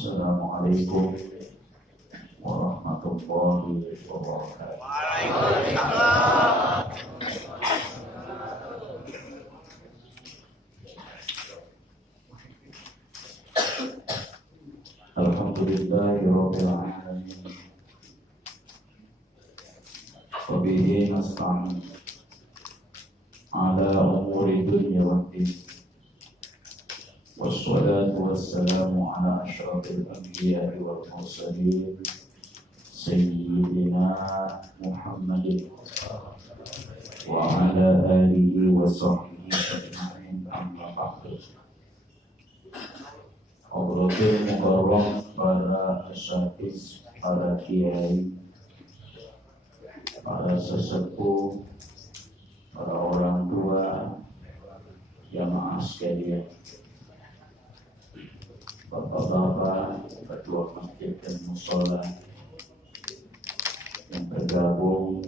Assalamualaikum warahmatullahi wabarakatuh. Waalaikumsalam. Alhamdulillahirabbil alamin. Wa bihi nasta'in ala umuri dunya waddin. Wassalatu wassalamu ala asyrafil anbiya'i wal mursalin Sayyidina Muhammadin wa ala alihi wa sahbihi ajma'in, amma ba'du. Obrotul mukarram para asyafiz, para kiai, para sesepuh, para orang tua, jamaah sekalian, bapak-bapak, ketua masjid dan musola yang tergabung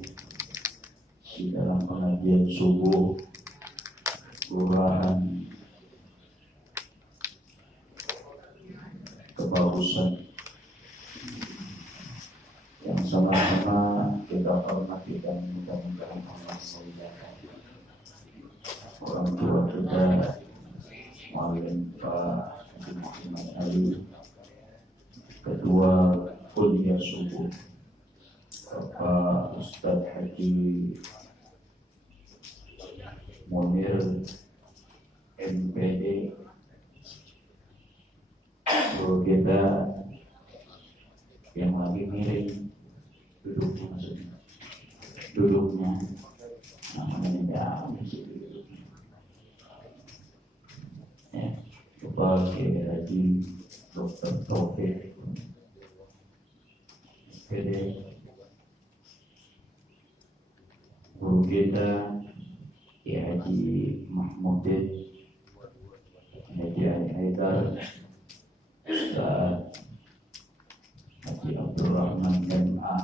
di dalam pengajian subuh kelurahan Kebagusan, yang sama-sama kita hormati dan mudah-mudahan Allah muliakan. Orang tua kita, Muallim Pak Muhammad Ali, Ketua Kuliah Subuh Bapak Ustadz Haji Munir MPD, guru kita yang lagi miring duduknya, maksudnya duduknya namanya tidak ya, Kepala Kiai Haji Dr. Taufik SPD, guru kita Kiai Haji Mahmudin, Haji Haidar, Ustaz Haji Abdurrahman MA,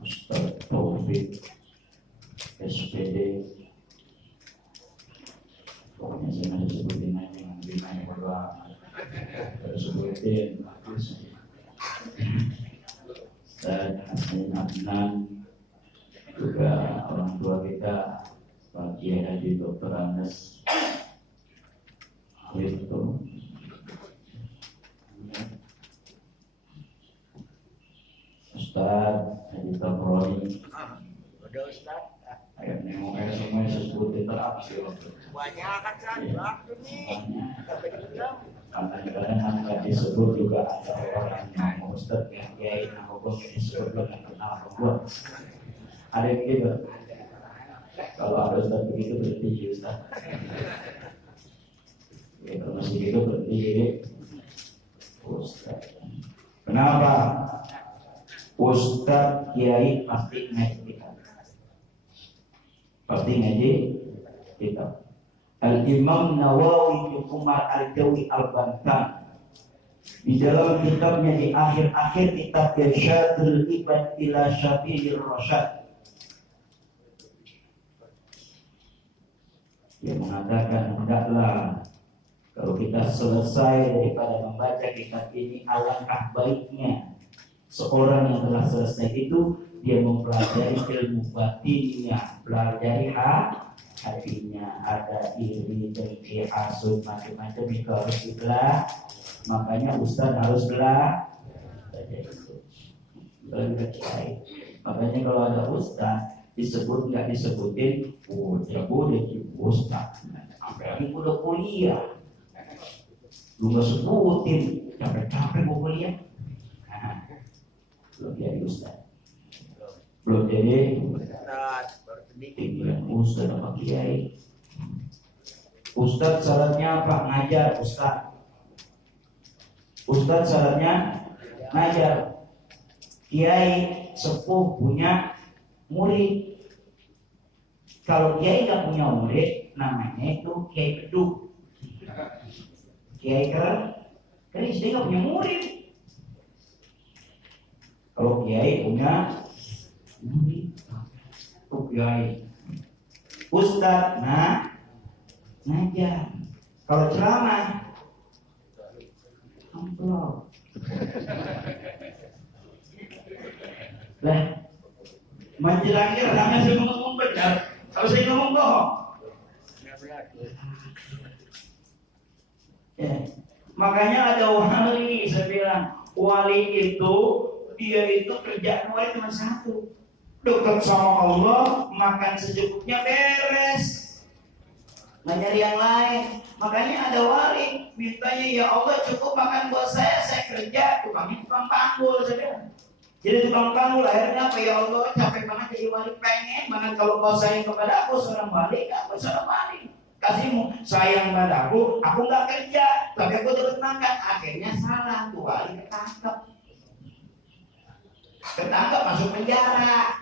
Ustaz Taufik SPD, pokoknya saya masih sebutin aja yang binanya berdua, sebutin Ustaz Hasan Adnan, juga orang tua kita Pak Kiai Haji Dr. Anas itu Ustaz Haji Tabroni. Udah Ustaz. Ayo nengok aja semuanya sesebutin terapa sih waktu. Banyak kan Ustaz, waktu nih. Sampai diundang. Kadang-kadang angka disebut juga ada orang yang mau Ustaz yang kiai nama gue disebut juga yang kenal sama gue. Ada yang gitu. Kalau ada Ustaz begitu berarti Ustaz. Ya kalau masih gitu berarti Ustaz. Kenapa? Ustaz kiai pasti ngaji kitab. Pasti ngaji kitab. Al-Imam Nawawi Umar Al-Jawi Al-Bantan di dalam kitabnya di akhir-akhir kitab Irsyadul Ibad ila Syabilir Rasyad, dia mengatakan hendaklah kalau kita selesai daripada membaca kitab ini, alangkah baiknya seorang yang telah selesai itu dia mempelajari ilmu batinnya, pelajari hatinya, ada iri, dengki, hasud, macam-macam itu harus dibelah. Makanya Ustaz harus belah. Makanya kalau ada Ustaz disebut nggak disebutin, oh tidak boleh Ustaz. Apalagi udah kuliah, lu nggak sebutin, capek-capek mau kuliah. Belum jadi Ustaz, belum jadi Ustaz, baru sedikit. pimpinan Ustaz apa Kiai. Ustaz syaratnya apa? Ngajar Ustaz. Ustaz syaratnya ngajar. Kiai sepuh punya murid. Kalau Kiai nggak punya murid, namanya itu Kiai beduk. Kiai keris dia nggak punya murid. Kalau Kiai punya murid, Kiai Ustaz, ngajar. Kalau ceramah terakhir hanya saya ngomong benar. Kalau saya ngomong bohong. Ya. Makanya ada wali, saya bilang wali itu dia itu kerjaan wali cuma satu, dekat sama Allah, makan secukupnya beres, nggak nyari yang lain. Makanya ada wali mintanya, ya Allah cukup makan buat saya kerja, tukangnya tukang panggul, saya bilang. Jadi tukang panggul akhirnya apa, ya Allah capek banget jadi wali, pengen banget kalau kau sayang kepada aku seorang wali, aku seorang wali. Kasihmu sayang padaku, aku nggak kerja, tapi aku terus makan. Akhirnya salah, tuh wali ketangkap masuk penjara.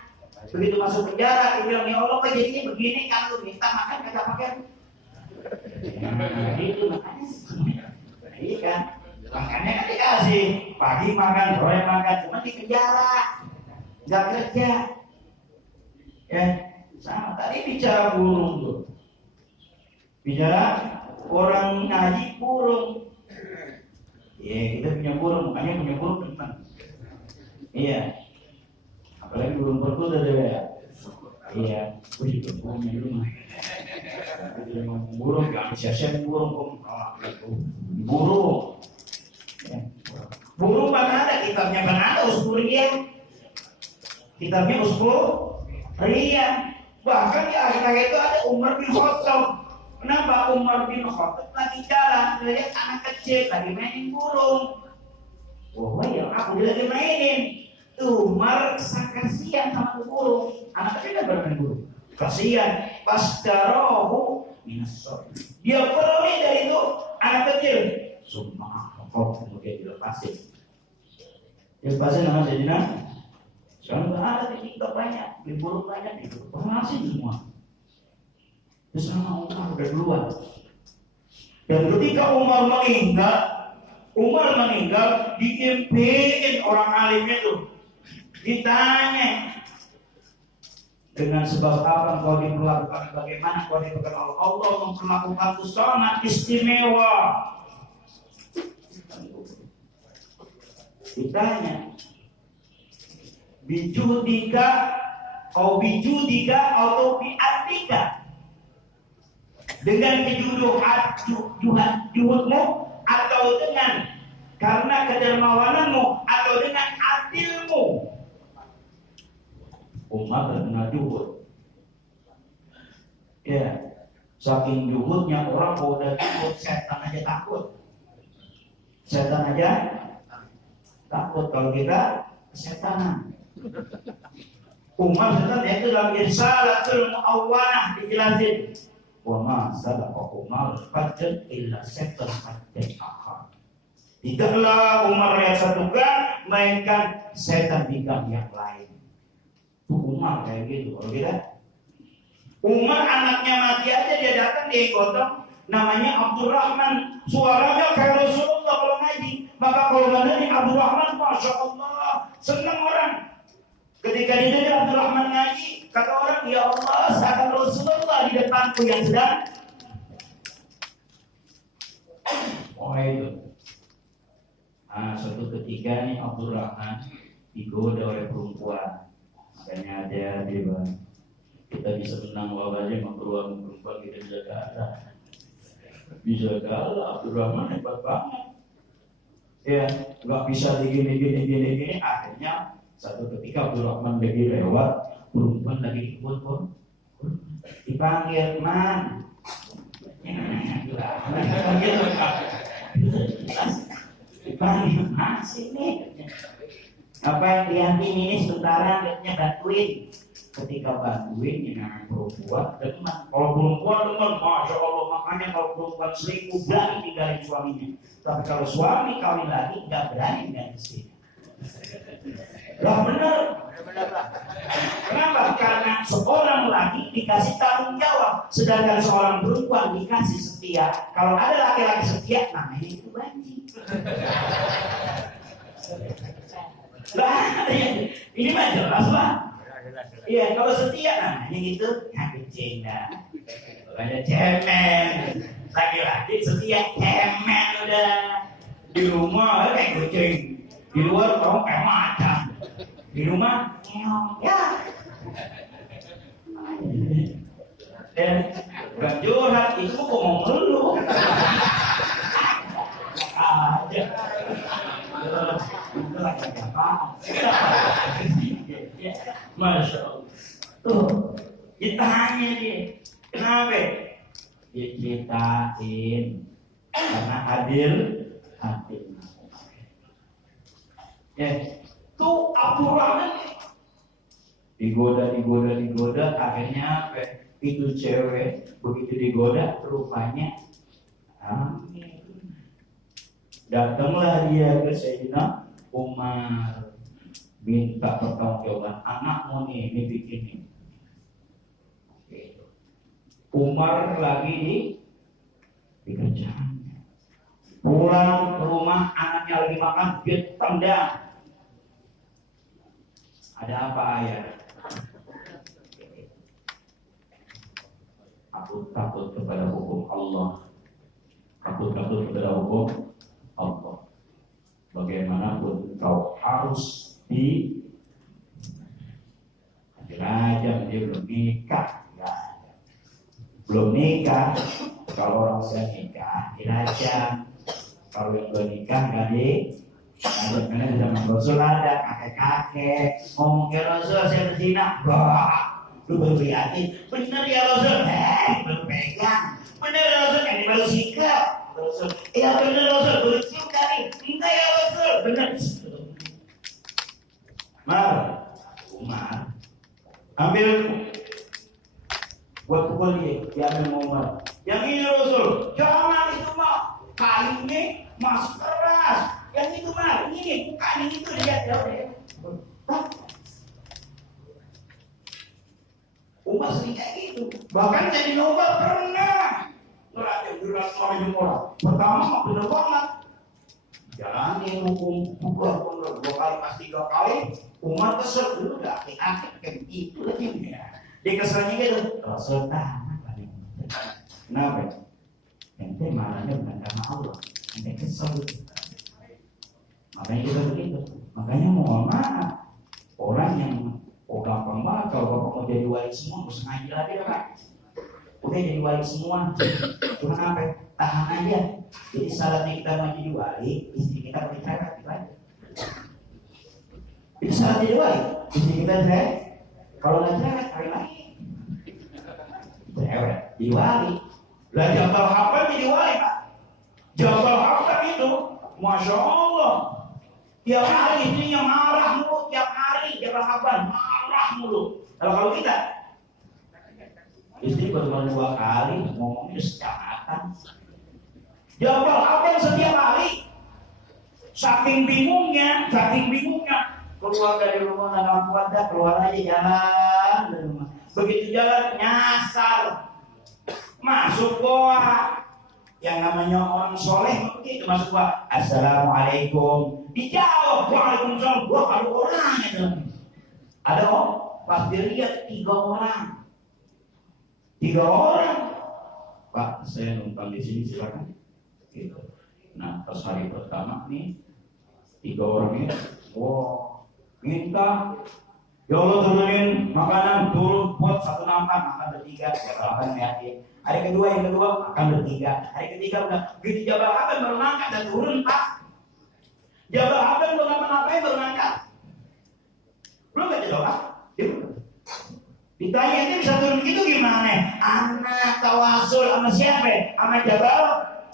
Begitu masuk penjara, dia bilang, ya Allah kok jadinya begini, kalau minta makan kagak pakai. Itu makanya, iya kan, makannya kan dikasih, pagi makan, sore makan, cuma di penjara, nggak kerja. Ya, sama tadi bicara burung tuh. Bicara orang ngaji burung. Iya, kita punya burung, makanya punya burung teman. Iya. Apalagi burung perkutut ya. Iya, gue juga punya di rumah. Jadi burung, gak sia-sia burung. Burung. Ya. Burung mana ada, kitabnya mana ada, Usburian. Kitabnya Usburian. Bahkan di akhir-akhir itu ada Umar bin Khattab. Kenapa Umar bin Khattab lagi jalan, lihat anak kecil lagi mainin burung. Wah, ya aku lagi mainin. Umar kasihan sama tuh burung. Anak kecil kan bermain burung. Kasihan. Pasdarohu minasor. Dia beli dari itu anak kecil. Sumpah, kemudian dilepasin. Dilepasin sama Sayyidina. Sekarang ada di TikTok banyak, di burung banyak itu. Lepasin semua. Terus sama Umar udah duluan. Dan ketika Umar meninggal diimpiin orang alimnya tuh. Ditanya, dengan sebab apa kau diperlakukan, bagaimana kau diperlakukan oleh Allah memperlakukanku sangat istimewa. Ditanya, bijudika atau biadika, dengan kejujuhanmu atau dengan karena kedermawananmu atau dengan adilmu. Umar terkenal juhud. Ya, saking juhudnya orang kalau udah juhud, setan aja takut. Setan aja takut kalau kita kesetanan. Umar setan itu dalam Irsalatul Mu'awwanah dijelasin. Wa ma sadaqa Umar qaddan illa setan qaddan akhar. Tidaklah Umar yang satukan melainkan setan bidang yang lain. Umar kayak gitu. Kalau kita Umar anaknya mati aja dia datang, dia gotong, namanya Abdurrahman, suaranya kayak Rasulullah kalau ngaji. Maka kalau ngadain Abdurrahman, masya Allah, senang orang. Ketika dia Abdurrahman ngaji, kata orang, ya Allah, seakan Rasulullah di depanku yang sedang. Oh itu. Nah, suatu ketika nih Abdurrahman digoda oleh perempuan. Makanya ada bilang kita bisa menang lawannya sama perempuan kita bisa kalah. Abdurrahman hebat banget ya, nggak bisa gini. Akhirnya satu ketika Abdurrahman lagi lewat, perempuan lagi pun dipanggil man, dipanggil man sini. Apa yang dihati ini sementara akhirnya bantuin. Ketika bantuin dengan perempuan teman. Kalau perempuan teman, masya Allah, makanya kalau perempuan selingkuh berani tinggalin suaminya. Tapi kalau suami kawin lagi nggak berani dengan istrinya. Lah benar. Kenapa? Karena seorang laki dikasih tanggung jawab, sedangkan seorang perempuan dikasih setia. Kalau ada laki-laki setia, namanya itu banci. Lah, ini mah jelas lah. Iya, kalau setia namanya gitu, ya kucing dah. Makanya cemen. Laki-laki setia cemen udah. Di rumah kayak kucing, di luar kayak macan. Di rumah keong ya. Dan bukan curhat, itu kok mau ngeluh. Aja. Itu lagi apa? Masya Allah. Tuh, ditanya dia, kenapa? Dia ceritain karena adil. Tuh Abu Rahman digoda, akhirnya apa? Itu cewek begitu digoda, rupanya amin. Datanglah dia ke Sayyidina Umar, minta pertanggungjawaban anakmu nih, ini bikin nih. Umar lagi di kerjaan. Pulang ke rumah, anaknya lagi makan, dia tendang. Ada apa ayah? Aku takut kepada hukum Allah. Aku takut kepada hukum Allah. Bagaimanapun kau harus dirajam. Dia belum nikah. Belum nikah. Kalau orang sudah nikah, dirajam. Kalau yang belum nikah, nggak karena di zaman Rasul ada kakek-kakek ngomong ya Rasul saya berzina, wah, lu baru yakin, bener ya Rasul, baru pegang, bener ya Rasul, yang baru sikap, Rasul, iya bener Rasul, baru cium kali, enggak ya Rasul, bener. Umar, ambil buat pukul dia ambil Umar, yang ini Rasul, jangan itu mah, kayunya masih keras. Yang itu mah, ini bukan yang itu lihat ya udah. Umar sering kayak gitu. Bahkan jadi Umar pernah ngerajain durat sama orang. Pertama mah bener banget. Jalanin hukum dua kali pas 3 kali. Umar kesel dulu udah akhir-akhir kayak gitu lagi ya. Dia keselnya gitu. Rasul tahan. Kenapa? Ente marahnya bukan karena Allah. Ente kesel. Makanya kita begitu. Makanya mohon maaf. Orang yang gampang banget kalau bapak mau jadi wali semua, harus ngaji lagi kan? Udah jadi wali semua. Cuma apa? Tahan aja. Jadi syaratnya kita mau jadi wali, istri kita boleh cerewet gitu aja. Itu syarat jadi wali. Istri kita cerewet. Kalau nggak cerewet, kali lagi. Cerewet. Jadi wali. Lah Jabal Haqqan jadi wali Pak. Jabal Haqqan itu, Masya Allah. Tiap hari istrinya marah mulu, tiap hari Jabal Haqqan marah mulu. Kalau kita, istri baru 2 kali ngomongnya secamatan. Jabal Haqqan setiap hari, saking bingungnya, keluar dari rumah nggak kuat dah, keluar aja jalan dari rumah. Begitu jalan nyasar, masuk goa. Yang namanya orang soleh begitu masuk goa. Assalamualaikum. Dijawab waalaikumsalam. Wah ada orang itu. Ada orang. Pas dilihat 3 orang. 3 orang. Pak, saya numpang di sini silakan. Gitu. Nah, pas hari pertama nih 3 orang ini, wah, minta ya Allah turunin makanan turun buat 1 nampan makan bertiga. Ya kan yakin. Hari kedua yang kedua makan bertiga. Hari ketiga udah begitu Jabal Haqqan baru ngangkat dan turun Pak. Jabal Haqqan belum ngapa-ngapain baru ngangkat. Belum baca doa. Ditanya ini bisa turun gitu gimana? Anak tawasul sama siapa? Sama Jabal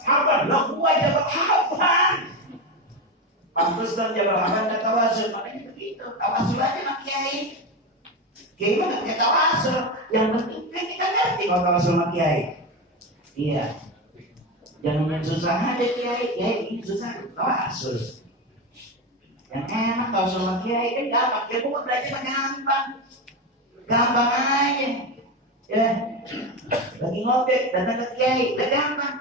Haqqan. Lah gua Jabal Haqqan. Pantes dan Jabal Haqqan gak tawasul. Makanya begitu. Tawasul aja sama kiai. Kiai mah gak punya tawasul. Yang penting kan kita ngerti kalau tawasul sama kiai. Iya. Jangan main susah aja kiai. Kiai ini susah. Tawasul. Yang enak tawasul sama kiai kan gampang. Kiai bukan belajar pakai gampang. Gampang aja. Ya. Lagi ngopi datang ke kiai. Udah gampang.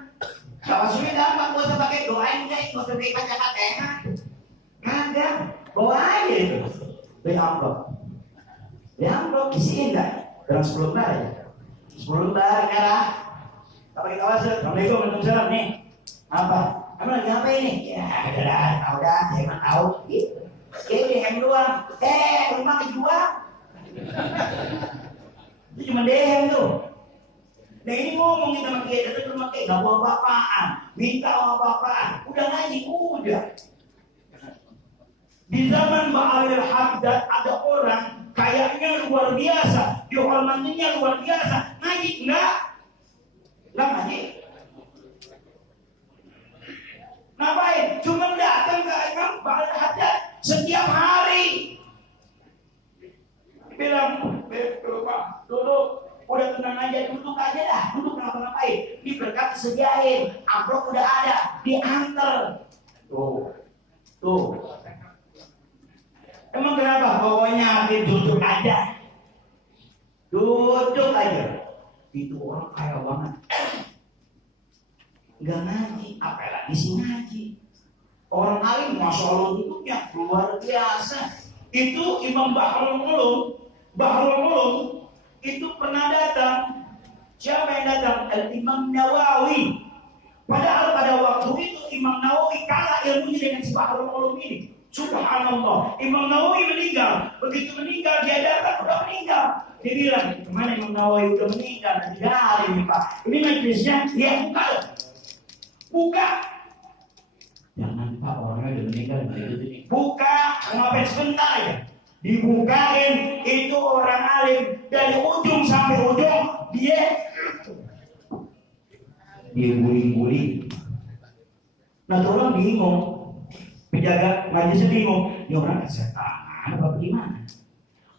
Tawasulnya gampang. Gak usah pakai doain kiai. Gak usah pakai baca-baca. Kagak. Bawa aja itu. Beli amplop. Beli amplop isiin enggak? Dalam 10 lembar ya. 10 lembar merah. Tak pakai tawasul. Assalamualaikum warahmatullahi nih. Apa? Kamu lagi ngapain nih? Ya udah dah, saya emang tahu. Gitu. Ini hem doang. Rumah kejual. Itu cuma dehem tuh. Nah ini ngomongin sama kiai, datang sama kiai, gak bawa apa-apaan, minta apa-apaan, udah ngaji, udah. Di zaman Ba'alil Haddad ada orang kayaknya luar biasa, dihormatinya luar biasa, ngaji enggak ngaji. Ngapain? Cuma datang ke Imam Ba'alil Haddad setiap hari. Bilang, Pak, duduk. Udah tenang aja, duduk aja dah, duduk ngapa-ngapain. Di berkat disediain, amplop udah ada, diantar. Tuh. Emang kenapa? Pokoknya duduk aja. Duduk aja. Itu orang kaya banget. Gak ngaji, apalagi sih ngaji. Orang alim, Masya Allah, hidupnya luar biasa. Itu Imam Bahrul Ulum itu pernah datang. Siapa yang datang? Imam Nawawi. Padahal pada waktu itu Imam Nawawi kalah ilmunya dengan si Bahrul Ulum ini. Subhanallah. Imam Nawawi meninggal. Begitu meninggal dia datang udah meninggal. Dia bilang, kemana Imam Nawawi udah meninggal? Tidak hari ini Pak. Ini majelisnya dia buka. Jangan Pak, orangnya udah meninggal. Buka. Ngapain sebentar ya? Dibukain, itu orang alim dari ujung sampai ujung dia guling-guling. Nah orang bingung, penjaga majelisnya bingung, ini orang kesehatan apa gimana?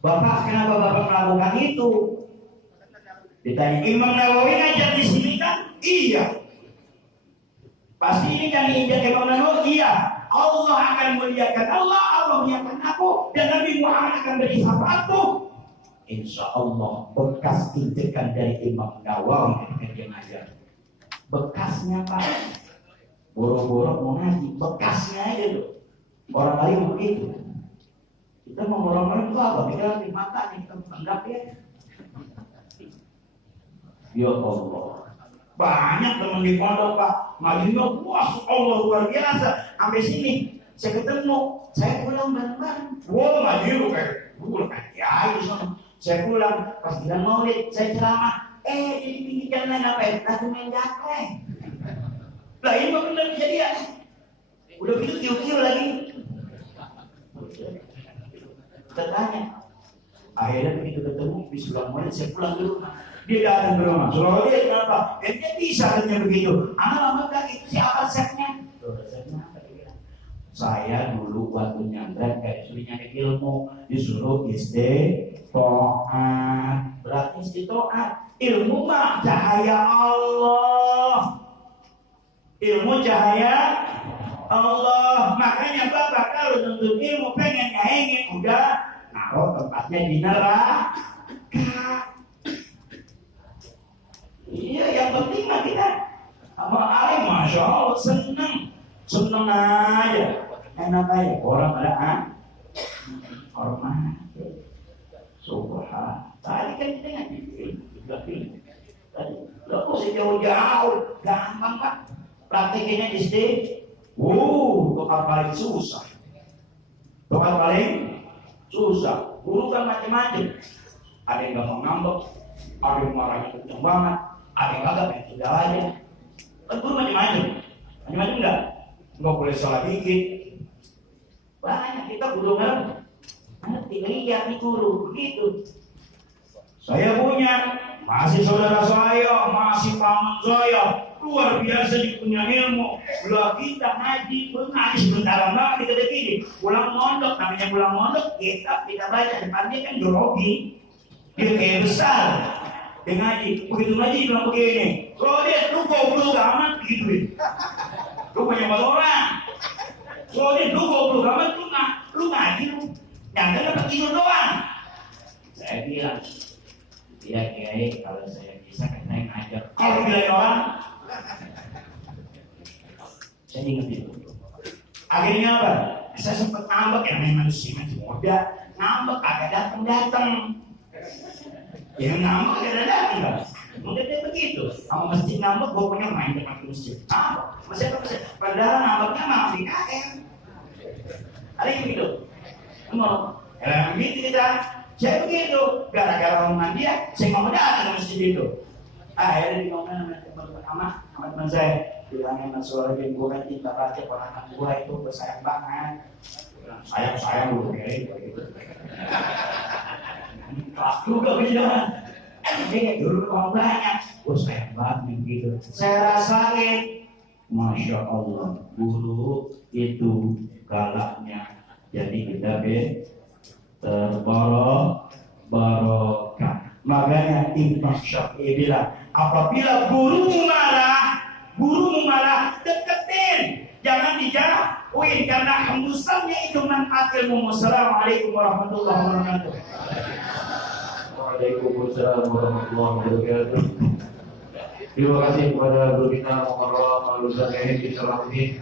Bapak kenapa bapak melakukan itu? Ditanya, Imam Nawawi ngajar di sini kan? Iya. Pasti ini kan injak Imam Nawawi? Iya. Allah akan muliakan Allah muliakan aku, dan Nabi Muhammad akan beri syafaatku. Insya Allah bekas injekan dari Imam Nawawi ketika dia ngajar. Bekasnya Pak, boro-boro mau ngaji, bekasnya aja tuh. Orang lain begitu. Kita mau orang-orang itu apa? Kita di mata nih, kita anggap ya. Ya Allah. Banyak teman di pondok Pak, ngajinya wah Allah luar biasa. Sampai sini saya ketemu, saya pulang bareng-bareng. Wah ngaji lu kayak kiai sana. Saya pulang pas bilang maulid, saya ceramah. Di pinggir jalan apa ya? Lagi main gaplek. Lah ini benar kejadian. Udah gitu kiu-kiu lagi. Tertanya. Akhirnya begitu ketemu, habis pulang maulid saya pulang ke rumah. Dia datang ke rumah. Soalnya dia kenapa? Dia bisa katanya begitu. Anak lama kan itu siapa resepnya? Resepnya apa dia? Saya dulu waktu nyandra kayak disuruh nyari ilmu, disuruh istiqoah. Berarti istiqoah. Ilmu mah cahaya Allah. Ilmu cahaya Allah. Makanya Bapak kalau nuntut ilmu pengen ngehengin, udah naruh tempatnya di neraka. Iya, yang penting mah kita sama alim, Masya Allah, seneng aja, enak aja. Orang ada hormat, subhan. Tadi kan kita ngaji film, tadi nggak usah jauh-jauh, gampang Pak. Praktekinnya di SD, tukar paling susah, guru kan macam-macam. Ada yang gampang ngambek, ada yang marahnya kenceng banget, ada yang kagak yang tidak aja. Kan guru macam-macam enggak boleh salah dikit. Banyak kita guru kan ngerti, lihat nih guru begitu. Saya punya, masih saudara saya, masih paman saya, luar biasa dia punya ilmu. Bila kita ngaji sebentar lama kita begini, pulang mondok, namanya pulang mondok, kita baca depannya kan jorogi, dia kayak besar. Dia ngaji, begitu ngaji bilang begini, kalau dia lu goblok amat gituin. Lu punya buat orang. Kalau dia lu goblok amat, lu ngaji lu. Yang dapat tidur doang. Saya bilang, ya kiai, kalau saya bisa kan saya ngajar. Kalau bilang orang, saya ingat itu. Akhirnya apa? Saya sempat ngambek, yang namanya manusia masih muda, ngambek kagak datang. Yang ngambek kagak datang kan? Udah dia begitu. Sama masjid ngambek, gue punya main dengan masjid. Masih apa masjid? Padahal ngambeknya malah di KM. Ada yang begitu. Gitu kita Saya begitu, gara-gara omongan dia, saya nggak mau datang ke masjid itu. Akhirnya diomongin sama teman saya, bilangnya Nasrul bin gue kan cinta banget ponakan gue itu bersayang banget. Sayang lu kayak gitu. Kelas juga bilang. Dulu mau banyak, gue sayang banget gitu. Saya rasain, masya Allah, guru itu galaknya. Jadi kita terbarokah. Makanya Imam Syafi'i bilang, apabila gurumu marah, deketin, jangan dijauhin karena hembusannya itu menakilmu. Assalamualaikum warahmatullahi wabarakatuh. Waalaikumsalam warahmatullahi wabarakatuh. Terima kasih kepada guru kita Muhammad Al-Ustaz Salahuddin.